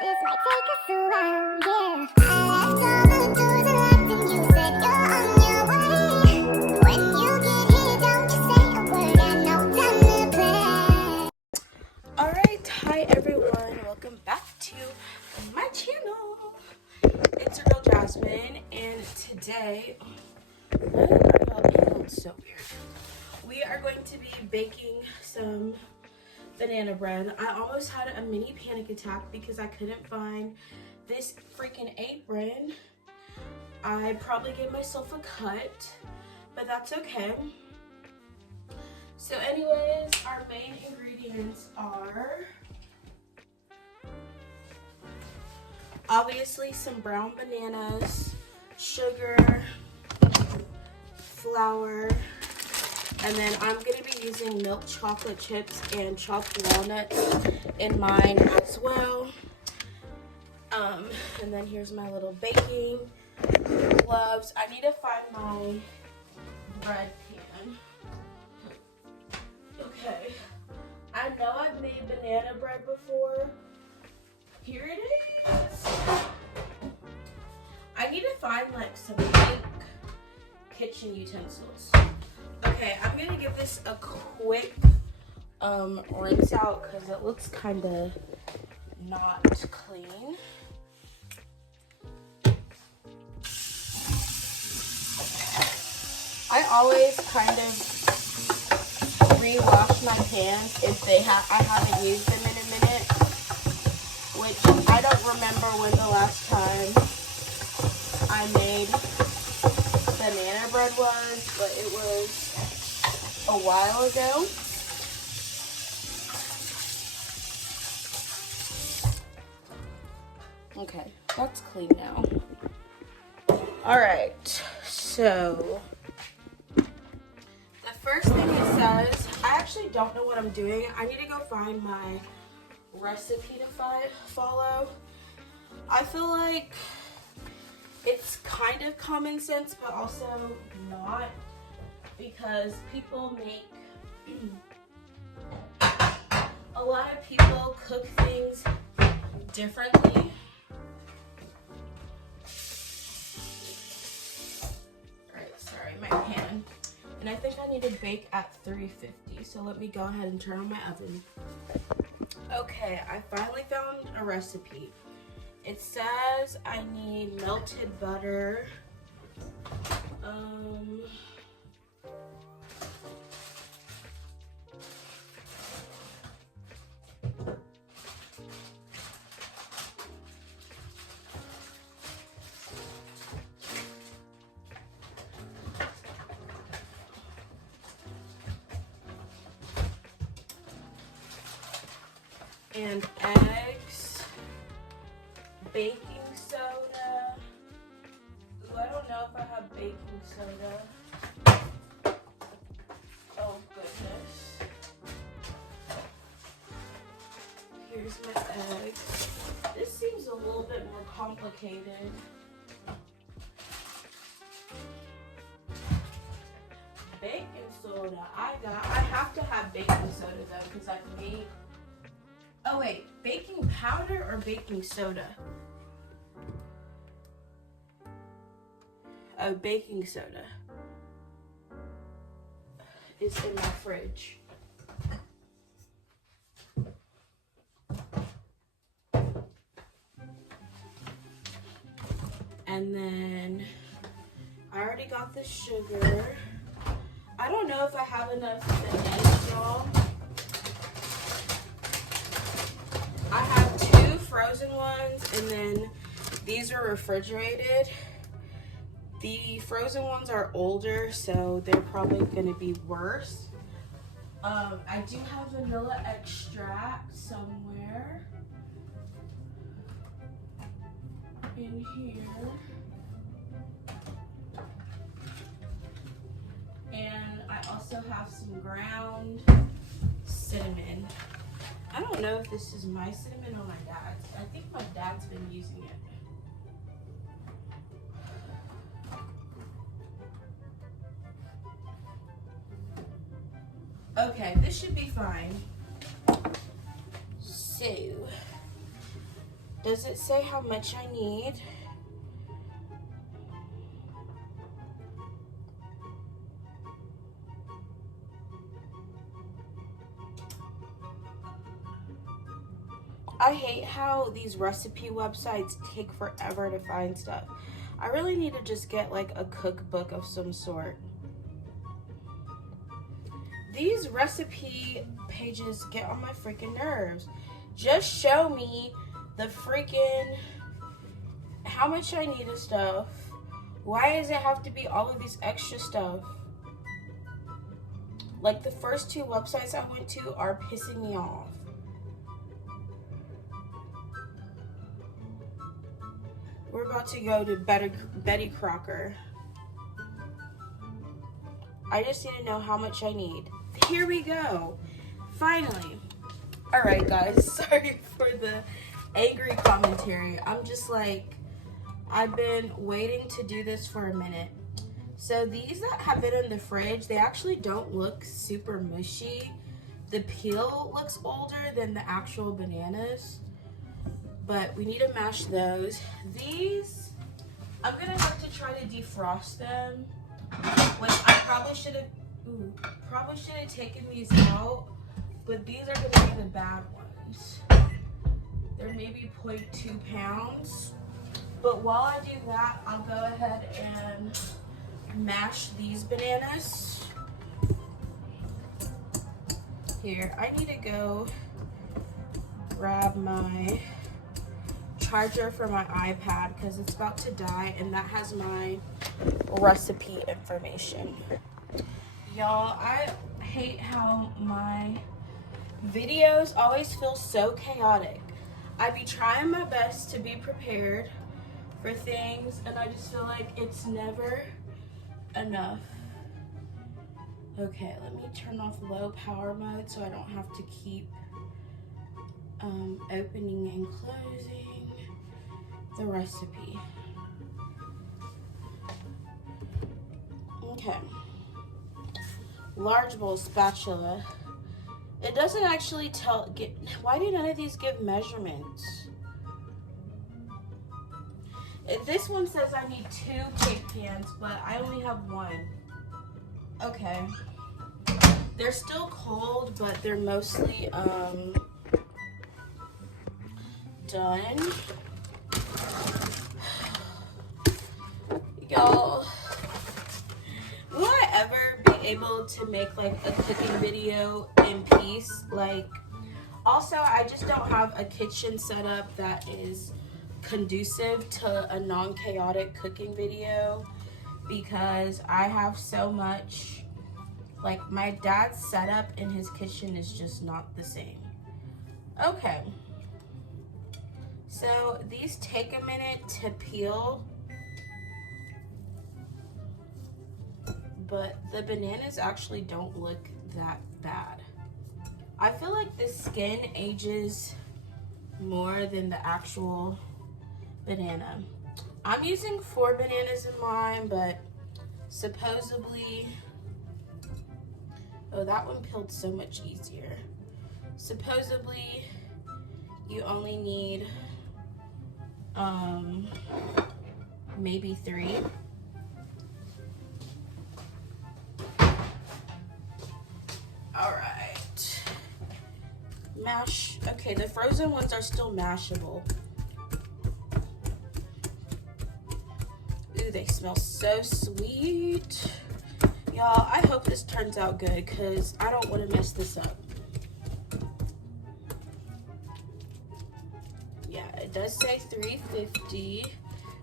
This might take us a while, yeah. I left all the doors unlocked and you said you're on your way. When you get here, don't you say a word, got no time to play. Alright, hi everyone, welcome back to my channel. It's your girl Jasmine, and today, why are y'all angled so weird? We are going to be baking some banana bread. I almost had a mini panic attack because I couldn't find this freaking apron. I probably gave myself a cut, but that's okay. So anyways, our main ingredients are obviously some brown bananas, sugar, flour, and then I'm gonna be using milk chocolate chips and chopped walnuts in mine as well. And then here's my little baking gloves. I need to find my bread pan. Okay, I know I've made banana bread before. Here it is. I need to find like some pink kitchen utensils. Okay, I'm gonna give this a quick rinse out because it looks kind of not clean. I always kind of rewash my pans if I haven't used them in a minute, which I don't remember when the last time I made banana bread was, but it was a while ago. Okay, that's clean now. Alright, so the first thing it says, I actually don't know what I'm doing. I need to go find my recipe to follow. I feel like it's kind of common sense, but also not, because people make a lot of people cook things differently. Alright, sorry, my pan. And I think I need to bake at 350, so let me go ahead and turn on my oven. Okay, I finally found a recipe. It says I need melted butter, and eggs, baking soda. Ooh, I don't know if I have baking soda. Oh goodness. Here's my eggs. This seems a little bit more complicated. Baking soda. I have to have baking soda though, because I made. Oh wait, baking powder or baking soda? Oh, baking soda is in my fridge. And then I already got the sugar. I don't know if I have enough bananas, y'all. I have 2 frozen ones, and then these are refrigerated. The frozen ones are older, so they're probably gonna be worse. I do have vanilla extract somewhere in here. And I also have some ground cinnamon. I don't know if this is my cinnamon or my dad's. I think my dad's been using it. Okay, this should be fine. So, Does it say how much I need? I hate how these recipe websites take forever to find stuff. I really need to just get like a cookbook of some sort. These recipe pages get on my freaking nerves. Just show me the freaking how much I need of stuff. Why does it have to be all of these extra stuff? Like the first two websites I went to are pissing me off. We're about to go to Betty Crocker. I just need to know how much I need. Here we go. Finally. All right, guys. Sorry for the angry commentary. I'm just like, I've been waiting to do this for a minute. So these that have been in the fridge, they actually don't look super mushy. The peel looks older than the actual bananas, but we need to mash those. These, I'm gonna have to try to defrost them, which I probably should have taken these out, but these are gonna be the bad ones. They're maybe 0.2 pounds. But while I do that, I'll go ahead and mash these bananas. Here, I need to go grab my charger for my iPad because it's about to die, and that has my recipe information. Y'all, I hate how my videos always feel so chaotic. I be trying my best to be prepared for things, and I just feel like it's never enough. Okay, let me turn off low power mode so I don't have to keep opening and closing the recipe. Okay, large bowl spatula. It doesn't actually why do none of these give measurements? This one says I need 2 cake pans, but I only have 1. Okay. They're still cold, but they're mostly done. Y'all, will I ever be able to make like a cooking video in peace? Like, also, I just don't have a kitchen setup that is conducive to a non-chaotic cooking video because I have so much, like my dad's setup in his kitchen is just not the same. Okay, so these take a minute to peel, but the bananas actually don't look that bad. I feel like the skin ages more than the actual banana. I'm using 4 bananas in mine, but supposedly, oh, that one peeled so much easier. Supposedly, you only need maybe 3. All right, mash. Okay, the frozen ones are still mashable. Ooh, they smell so sweet. Y'all, I hope this turns out good because I don't want to mess this up. Yeah, it does say 350.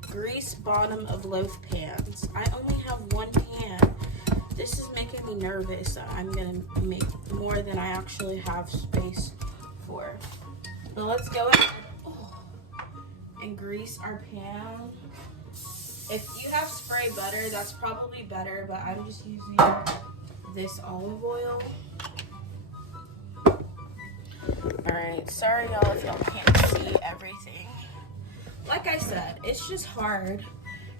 Grease bottom of loaf pans. I only have 1 pan. This is making me nervous. I'm gonna make more than I actually have space for. But let's go ahead and grease our pan. If you have spray butter, that's probably better, but I'm just using this olive oil. Alright, sorry y'all if y'all can't see everything. Like I said, it's just hard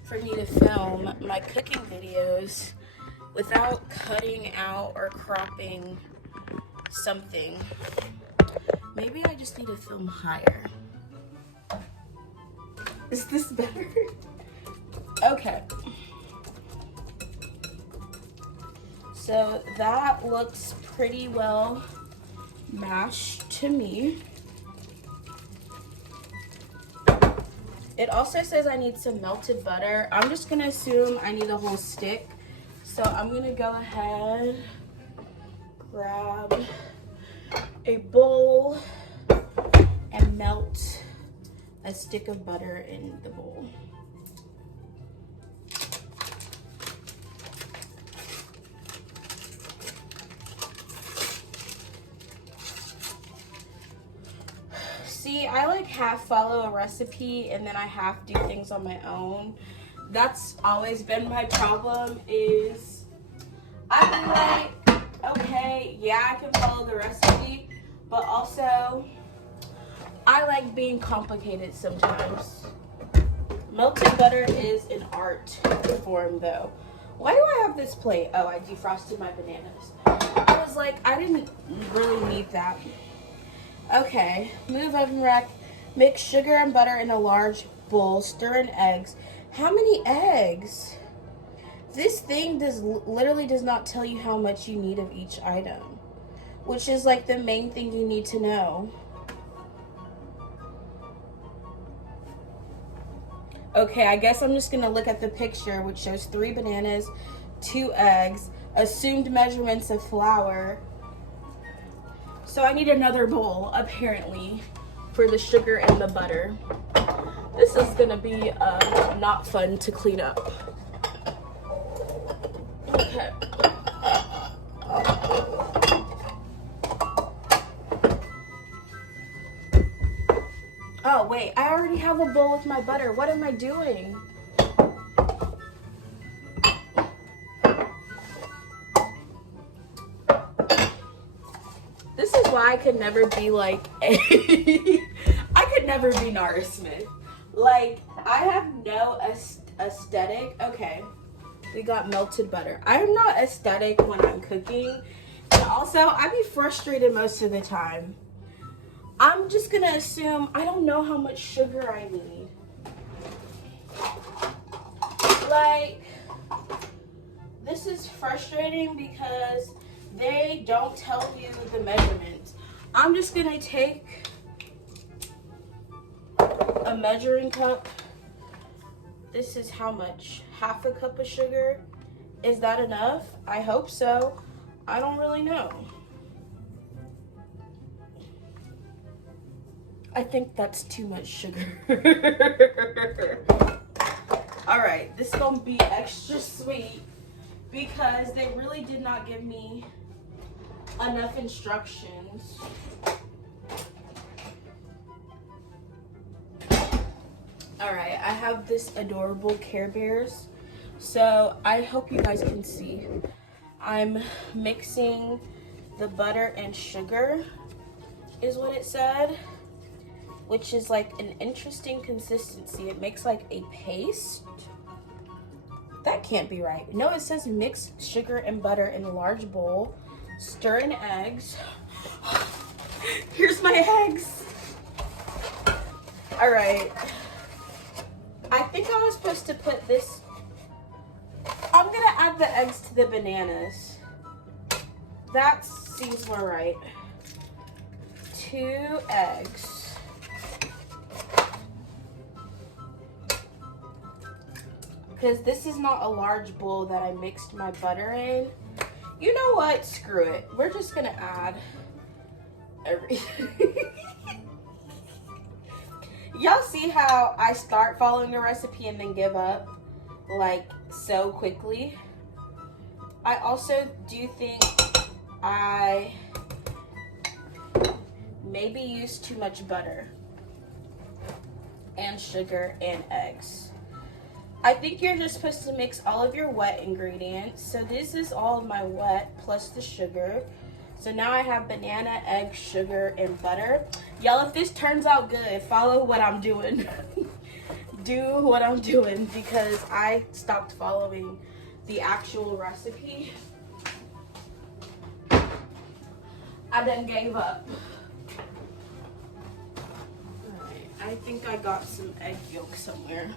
for me to film my cooking videos without cutting out or cropping something. Maybe I just need to film higher. Is this better? Okay. So that looks pretty well mashed to me. It also says I need some melted butter. I'm just gonna assume I need a whole stick. So I'm gonna go ahead, grab a bowl, and melt a stick of butter in the bowl. See, I like half follow a recipe and then I half do things on my own. That's always been my problem, is I'm like, okay, yeah, I can follow the recipe, but also I like being complicated sometimes. Melted butter is an art form though. Why do I have this plate? Oh, I defrosted my bananas. I was like, I didn't really need that. Okay, move oven rack, mix sugar and butter in a large bowl, stir in eggs. How many eggs? This thing literally does not tell you how much you need of each item, which is like the main thing you need to know. Okay, I guess I'm just gonna look at the picture, which shows 3 bananas, 2 eggs, assumed measurements of flour. So I need another bowl, apparently, for the sugar and the butter. This is gonna be not fun to clean up. Okay. Oh wait, I already have a bowl with my butter. What am I doing? This is why I could never be like I could never be Nara Smith. Like, I have no aesthetic. Okay, we got melted butter. I'm not aesthetic when I'm cooking. And also, I be frustrated most of the time. I'm just gonna assume I don't know how much sugar I need. Like, this is frustrating because they don't tell you the measurements. I'm just gonna take a measuring cup. This is how much? Half a cup of sugar? Is that enough? I hope so. I don't really know. I think that's too much sugar. All right, this is gonna be extra sweet because they really did not give me enough instructions. All right, I have this adorable Care Bears. So I hope you guys can see. I'm mixing the butter and sugar, is what it said, which is like an interesting consistency. It makes like a paste. That can't be right. No, it says mix sugar and butter in a large bowl. Stir in eggs. Here's my eggs. All right. I think I was supposed to put this. I'm gonna add the eggs to the bananas. That seems more right. 2 eggs. Because this is not a large bowl that I mixed my butter in. You know what? Screw it. We're just gonna add everything. Y'all see how I start following the recipe and then give up like so quickly? I also do think I maybe used too much butter and sugar and eggs. I think you're just supposed to mix all of your wet ingredients. So this is all of my wet plus the sugar. So now I have banana, egg, sugar, and butter. Y'all, if this turns out good, follow what I'm doing. Do what I'm doing because I stopped following the actual recipe. I done gave up. Alright, I I think I got some egg yolk somewhere.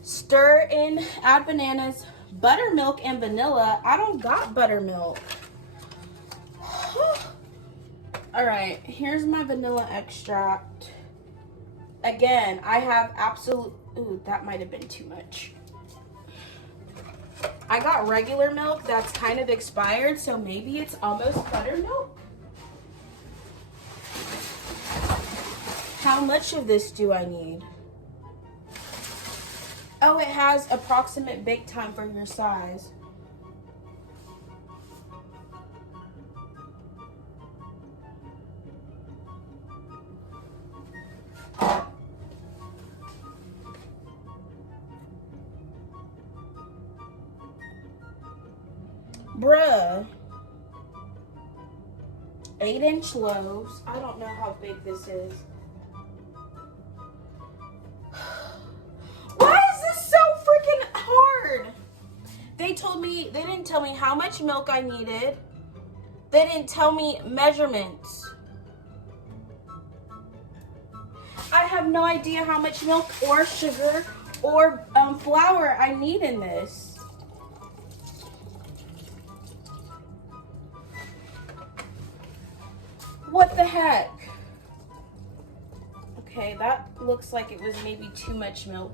Stir in, add bananas, buttermilk, and vanilla. I don't got buttermilk. All right, here's my vanilla extract. Again, I have absolute, ooh, that might have been too much. I got regular milk that's kind of expired, so maybe it's almost buttermilk. How much of this do I need? Oh, it has approximate bake time for your size. Bruh. 8-inch loaves. I don't know how big this is. Why is this so freaking hard? They didn't tell me how much milk I needed. They didn't tell me measurements. I have no idea how much milk or sugar or flour I need in this. What the heck? Okay, that looks like it was maybe too much milk.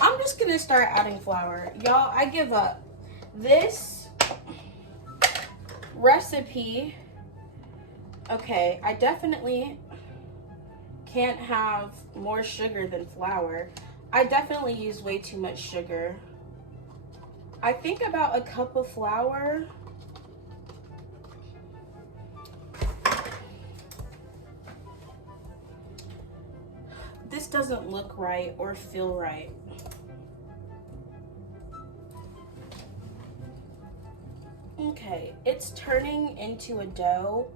I'm just gonna start adding flour. Y'all, I give up. This recipe, okay, I definitely can't have more sugar than flour. I definitely use way too much sugar. I think about a cup of flour. This doesn't look right or feel right. Okay, it's turning into a dough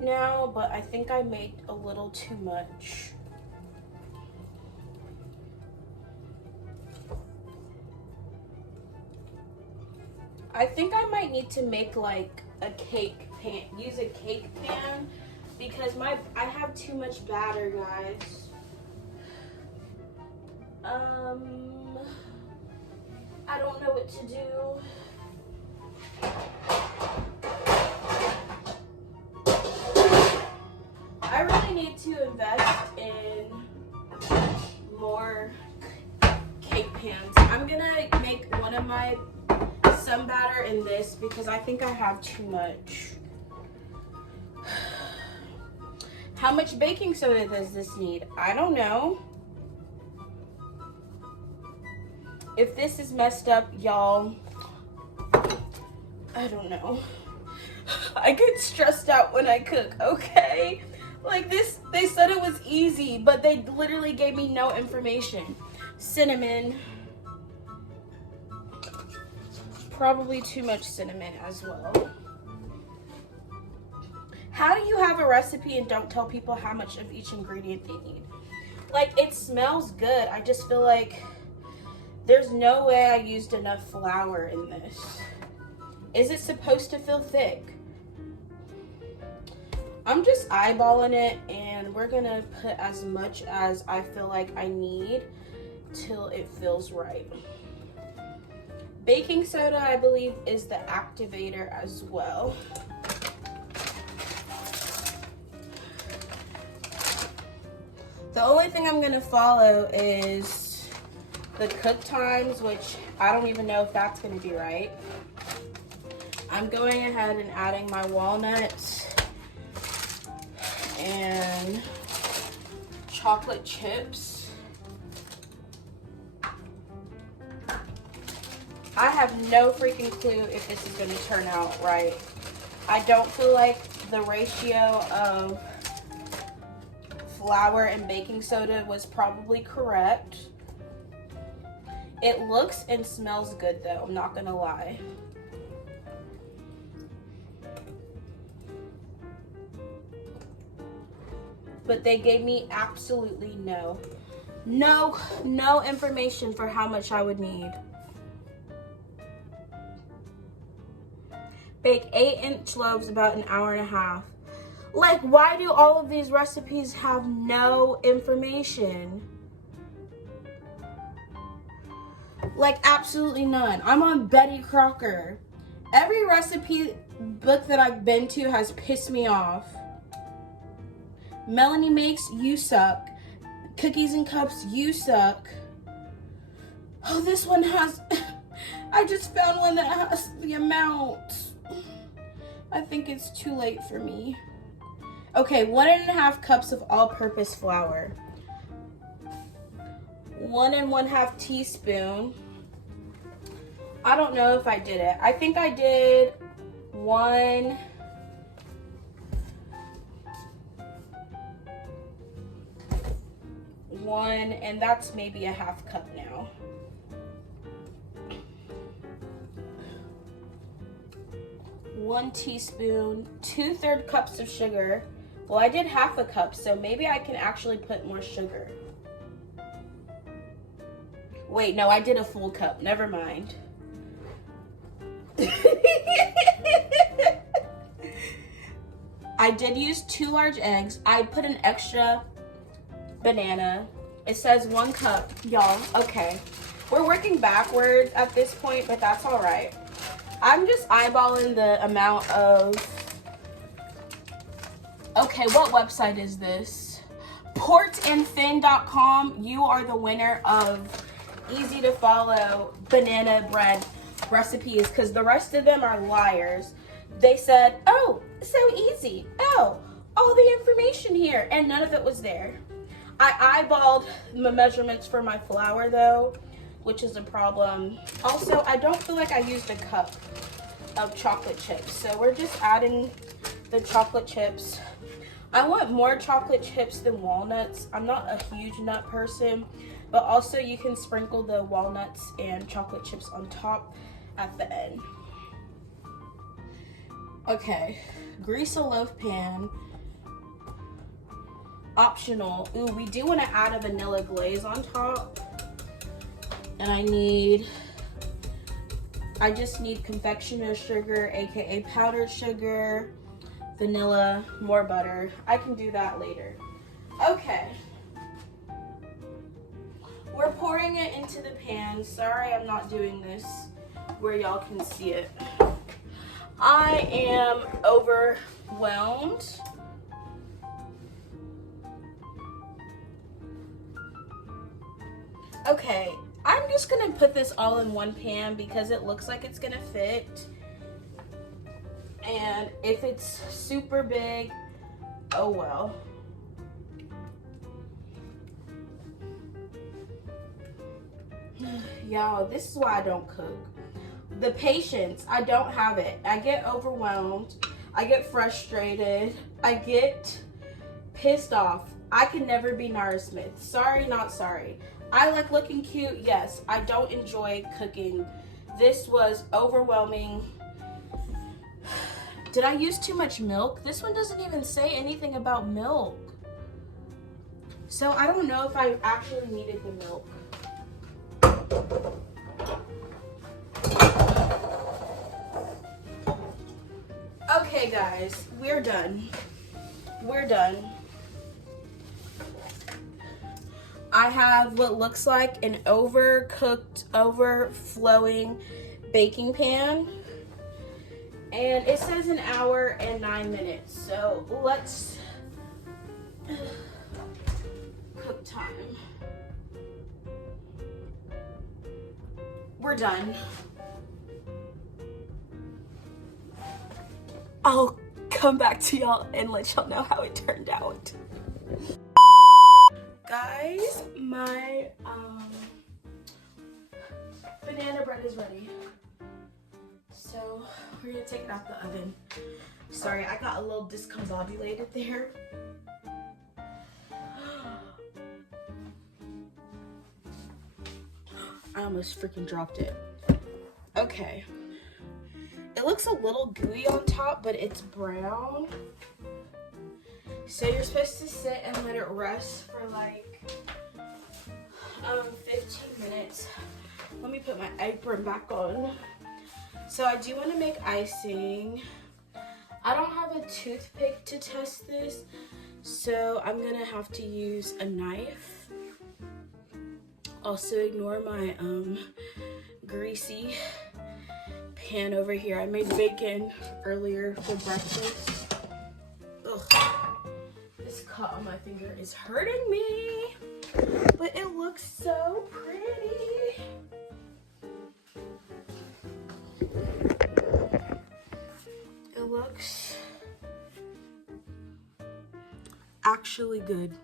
now, but I think I made a little too much. I think I might need to make like a cake pan, use a cake pan, because I have too much batter, guys. I don't know what to do. I really need to invest in more cake pans. I'm gonna make one of my some batter in this because I think I have too much. How much baking soda does this need? I don't know. If this is messed up, y'all, I don't know. I get stressed out when I cook, okay? Like this, they said it was easy, but they literally gave me no information. Cinnamon. Probably too much cinnamon as well. How do you have a recipe and don't tell people how much of each ingredient they need? Like, it smells good. I just feel like there's no way I used enough flour in this. Is it supposed to feel thick? I'm just eyeballing it, and we're gonna put as much as I feel like I need till it feels right. Baking soda, I believe, is the activator as well. The only thing I'm gonna follow is the cook times, which I don't even know if that's gonna be right. I'm going ahead and adding my walnuts and chocolate chips. I have no freaking clue if this is gonna turn out right. I don't feel like the ratio of flour and baking soda was probably correct. It looks and smells good though, I'm not gonna lie. But they gave me absolutely no information for how much I would need. Bake 8-inch loaves about an hour and a half. Like, why do all of these recipes have no information? Like, absolutely none. I'm on Betty Crocker. Every recipe book that I've been to has pissed me off. Melanie Makes, you suck. Cookies and Cups, you suck. Oh, this one has... I just found one that has the amount. I think it's too late for me. Okay, 1.5 cups of all-purpose flour. 1 1/2 teaspoon. I don't know if I did it. I think I did 1. And that's maybe a 1/2 cup now. One teaspoon, 2/3 cups of sugar. Well, I did 1/2 cup, so maybe I can actually put more sugar. Wait, no, I did a full cup. Never mind. I did use 2 large eggs. I put an extra banana. It says 1 cup, y'all. Okay. We're working backwards at this point, but that's all right. I'm just eyeballing the amount of... Okay, what website is this? Portandfin.com. You are the winner of easy to follow banana bread recipes, because the rest of them are liars. They said, oh, so easy. Oh, all the information here, and none of it was there. I eyeballed the measurements for my flour though, which is a problem. Also, I don't feel like I used a cup of chocolate chips, so we're just adding the chocolate chips. I want more chocolate chips than walnuts. I'm not a huge nut person, but also you can sprinkle the walnuts and chocolate chips on top at the end. Okay, grease a loaf pan. Optional. Ooh, we do want to add a vanilla glaze on top. And I just need confectioner's sugar, aka powdered sugar, vanilla, more butter. I can do that later. Okay. We're pouring it into the pan. Sorry, I'm not doing this where y'all can see it. I am overwhelmed. Okay, I'm just gonna put this all in one pan because it looks like it's gonna fit. And if it's super big, oh well. Y'all, this is why I don't cook. The patience, I don't have it. I get overwhelmed. I get frustrated. I get pissed off. I can never be Nara Smith. Sorry, not sorry. I like looking cute, yes. I don't enjoy cooking. This was overwhelming. Did I use too much milk? This one doesn't even say anything about milk. So I don't know if I actually needed the milk. Okay guys, we're done. We're done. I have what looks like an overcooked, overflowing baking pan. And it says 1 hour and 9 minutes. So let's cook time. We're done. I'll come back to y'all and let y'all know how it turned out. Guys, my banana bread is ready. So we're gonna take it out the oven. Sorry, I got a little discombobulated there. I almost freaking dropped it. Okay. It looks a little gooey on top, but it's brown. So you're supposed to sit and let it rest for like 15 minutes. Let me put my apron back on. So I do want to make icing. I don't have a toothpick to test this, so I'm gonna have to use a knife. Also ignore my greasy pan over here. I made bacon earlier for breakfast. Ugh. This cut on my finger is hurting me, but it looks so pretty. It looks actually good.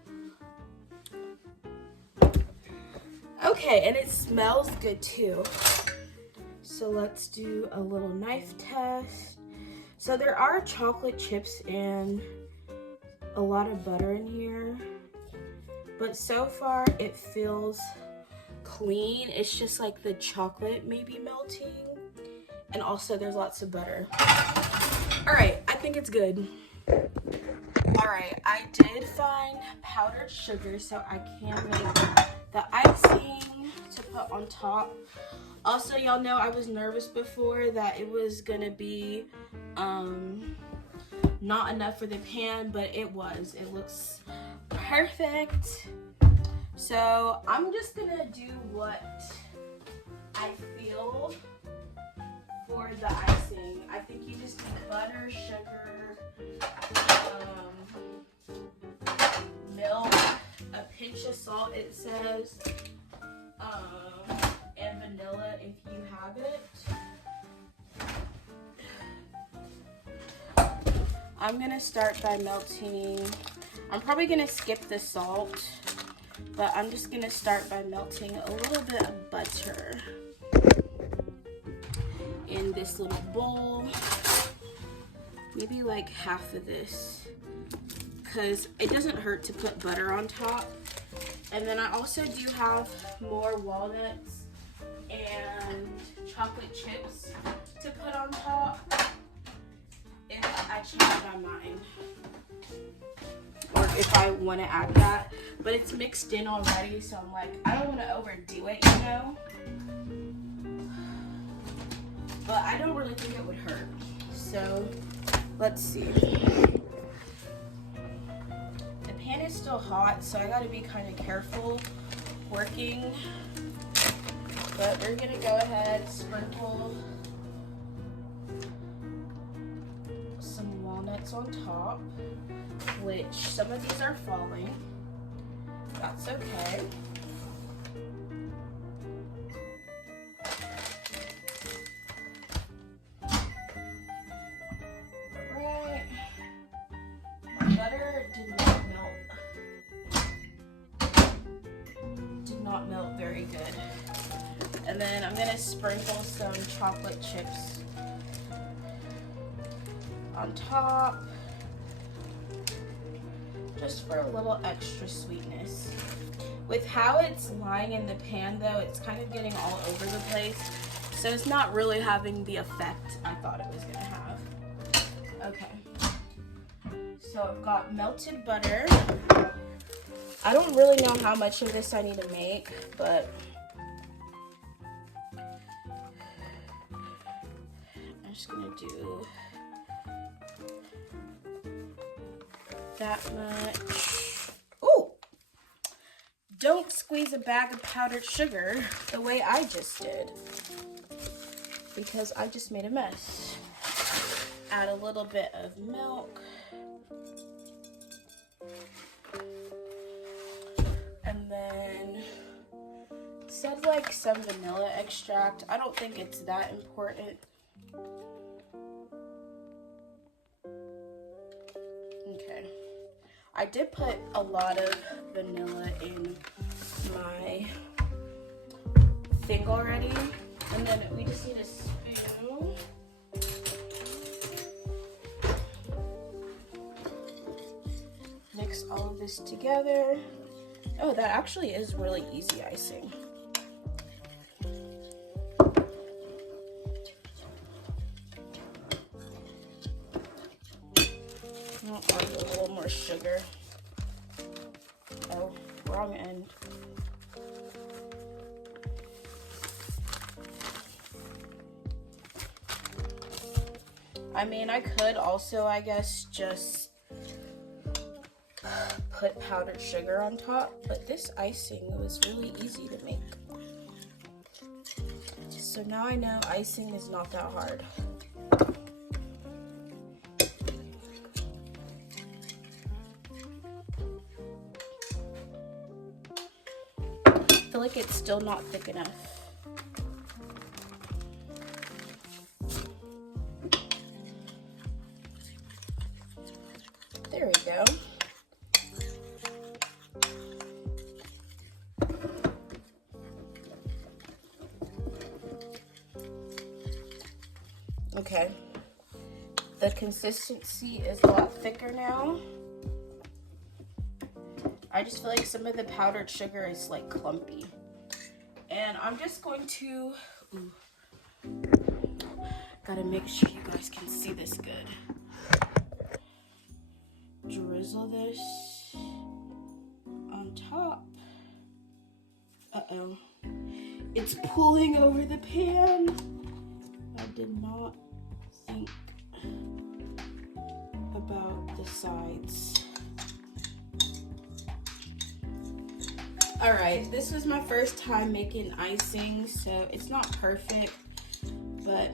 Okay, and it smells good too. So let's do a little knife test. So there are chocolate chips and a lot of butter in here, but so far it feels clean. It's just like the chocolate maybe melting, and also there's lots of butter. All right, I think it's good. All right, I did find powdered sugar so I can make the icing to put on top. Also, y'all know I was nervous before that it was gonna be not enough for the pan, but it was. It looks perfect. So I'm just gonna do what I feel for the icing. I think you just need butter, sugar, milk, a pinch of salt, it says, and vanilla if you have it. I'm gonna start by melting. I'm probably gonna skip the salt, but I'm just gonna start by melting a little bit of butter in this little bowl. Maybe like half of this, because it doesn't hurt to put butter on top. And then I also do have more walnuts and chocolate chips to put on top if I change my mind, or if I want to add that. But it's mixed in already, so I'm like, I don't want to overdo it, you know? But I don't really think it would hurt. So let's see. The pan is still hot, so I gotta be kind of careful working. But we're gonna go ahead, sprinkle some walnuts on top, which some of these are falling. That's okay. Alright. My butter did not melt very good. And then I'm gonna sprinkle some chocolate chips on top, just for a little extra sweetness. With how it's lying in the pan though, it's kind of getting all over the place, so it's not really having the effect I thought it was gonna have. Okay, so I've got melted butter. I don't really know how much of this I need to make, but I'm just gonna do that much. Ooh! Don't squeeze a bag of powdered sugar the way I just did, because I just made a mess. Add a little bit of milk. And then it said like some vanilla extract. I don't think it's that important. Okay. I did put a lot of vanilla in my thing already. And then we just need a spoon. Mix all of this together. Oh, that actually is really easy icing. I'll add a little more sugar. Oh, wrong end. I mean, I could also, I guess, just put powdered sugar on top, but this icing was really easy to make. So now I know icing is not that hard. I feel like it's still not thick enough. There we go. Okay, the consistency is a lot thicker now. I just feel like some of the powdered sugar is like clumpy. And I'm just going to, gotta make sure you guys can see this good. Drizzle this on top. Uh-oh, it's pooling over the pan. I did not think about the sides. All right, this was my first time making icing, so it's not perfect, but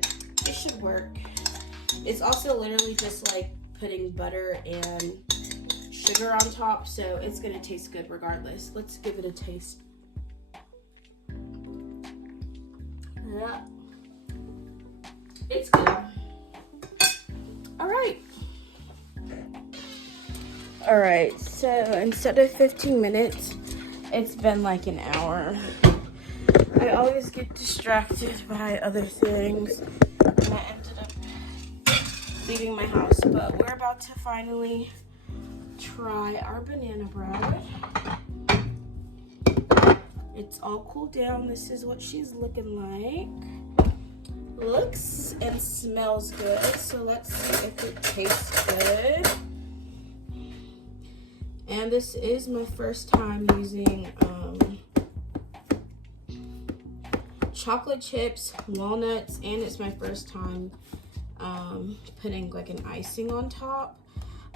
it should work. It's also literally just like putting butter and sugar on top, so it's gonna taste good regardless. Let's give it a taste. Yeah. It's good. All right, so instead of 15 minutes, it's been like an hour. I always get distracted by other things, and I ended up leaving my house, but we're about to finally try our banana bread. It's all cooled down. This is what she's looking like. Looks and smells good, so let's see if it tastes good. And this is my first time using chocolate chips, walnuts, and it's my first time putting like an icing on top.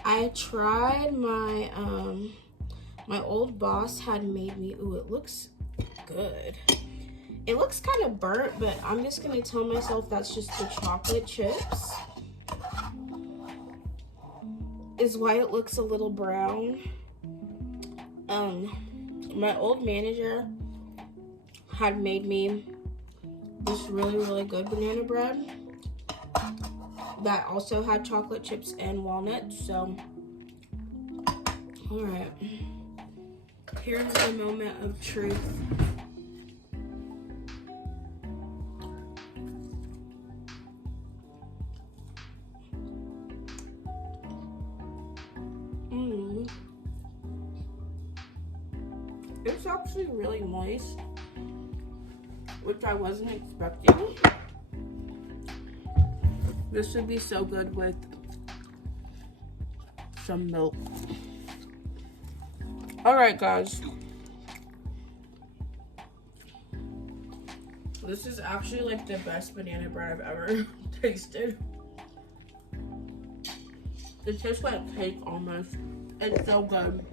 I tried my my old boss had made me, ooh, it looks good. It looks kind of burnt, but I'm just gonna tell myself that's just the chocolate chips. Is why it looks a little brown. My old manager had made me this really, really good banana bread that also had chocolate chips and walnuts, so, all right. Here's the moment of truth. It's actually really moist, which I wasn't expecting. This would be so good with some milk. All right, guys. This is actually like the best banana bread I've ever tasted. It tastes like cake almost. It's so good.